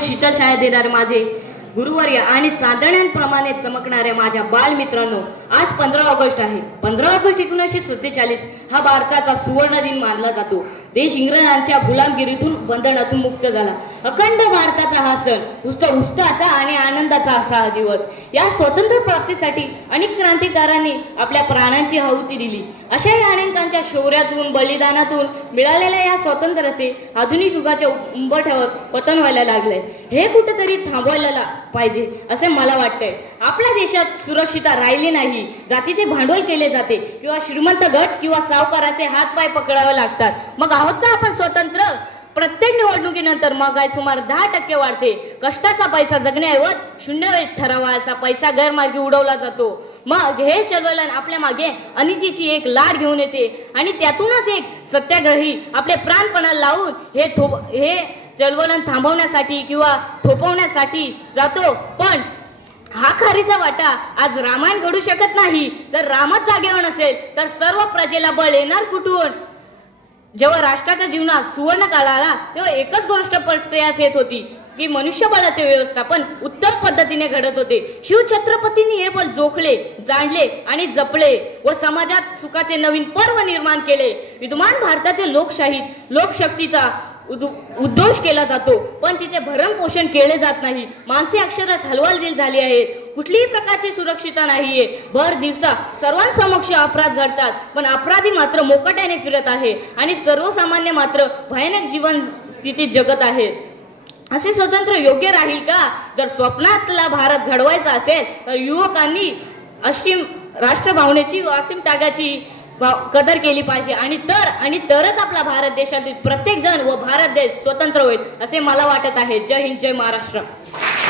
शीतल छाया देणारे माझे गुरुवर्य आणि चांदण्यांप्रमाणे चमकणाऱ्या माझ्या बालमित्रांनो, आज 15 ऑगस्ट आहे. 15 ऑगस्ट 1947 हा भारताचा सुवर्ण दिन मानला जातो. देश इंग्रजांच्या गुलामगिरीतून बंधनातून मुक्त झाला. अखंड भारताचा हा सण उत्साहाचा आणि आनंदाचा असा हा दिवस. या स्वातंत्र्य प्राप्तीसाठी अनेक क्रांतिकारकांनी आपल्या प्राणांची आहुती दिली. अशाही अनेकांच्या शौर्यातून बलिदानातून मिळालेल्या या स्वातंत्र्याचे आधुनिक युगाच्या उंबरठ्यावर पतन व्हायला लागले. हे कुठेतरी थांबवायला पाहिजे असे मला वाटतंय. आपल्या देशात सुरक्षितता राहिली नाही. जातीचे भांडवल केले जाते किंवा श्रीमंत गट किंवा सावकाराचे हात पाय पकडावे लागतात. मग आहोत का आपण स्वतंत्र? प्रत्येक निवडणुकीनंतर महागाई सुमारे 10% वाढते. कष्टाचा पैसा जगण्याऐवज शून्य ठरावाचा पैसा गैरमार्गी उडवला जातो. मग हे चळवळ आपल्या मागे अनितीची एक लाट घेऊन येते आणि त्यातूनच एक सत्याग्रही आपले प्राणपणाला लावून हे चळवळ थांबवण्यासाठी किंवा थोपवण्यासाठी जातो. पण हा खारीचा वाटा आज रामायण घडू शकत नाही. जर रामच जागेवर नसेल तर सर्व प्रजेला बळ येणार कुठून? जेव्हा राष्ट्राच्या जीवनात सुवर्ण काळ आला तेव्हा एकच गोष्ट प्रयास येत होती की मनुष्यबळाचे व्यवस्थापन उत्तम पद्धतीने घडत होते. शिवछत्रपतींनी हे बल जोखले, जाणले आणि जपले व समाजात सुखाचे नवीन पर्व निर्माण केले. विद्यमान भारताचे लोकशक्तीचा उद्घोष केला जातो, पण तिचे भरण पोषण केले जात नाही. माणसे अक्षरशः हलवालदिल झाली आहेत. कुठलीही प्रकारची सुरक्षितता नाहीये. भर दिवसा सर्वांसमक्ष अपराध घडतात, पण अपराधी मात्र मोकाट्याने फिरत आहे आणि सर्वसामान्य मात्र भयानक जीवन स्थितीत जगत आहेत. असे स्वतंत्र योग्य राहील का? जर स्वप्नातला भारत घडवायचा असेल तर युवकांनी असीम राष्ट्रभावनेची व असीम त्यागाची कदर केली पाहिजे आणि तरच आपला भारत देशातील प्रत्येक जण व भारत देश स्वतंत्र होईल असे मला वाटत आहे. जय हिंद, जय महाराष्ट्र.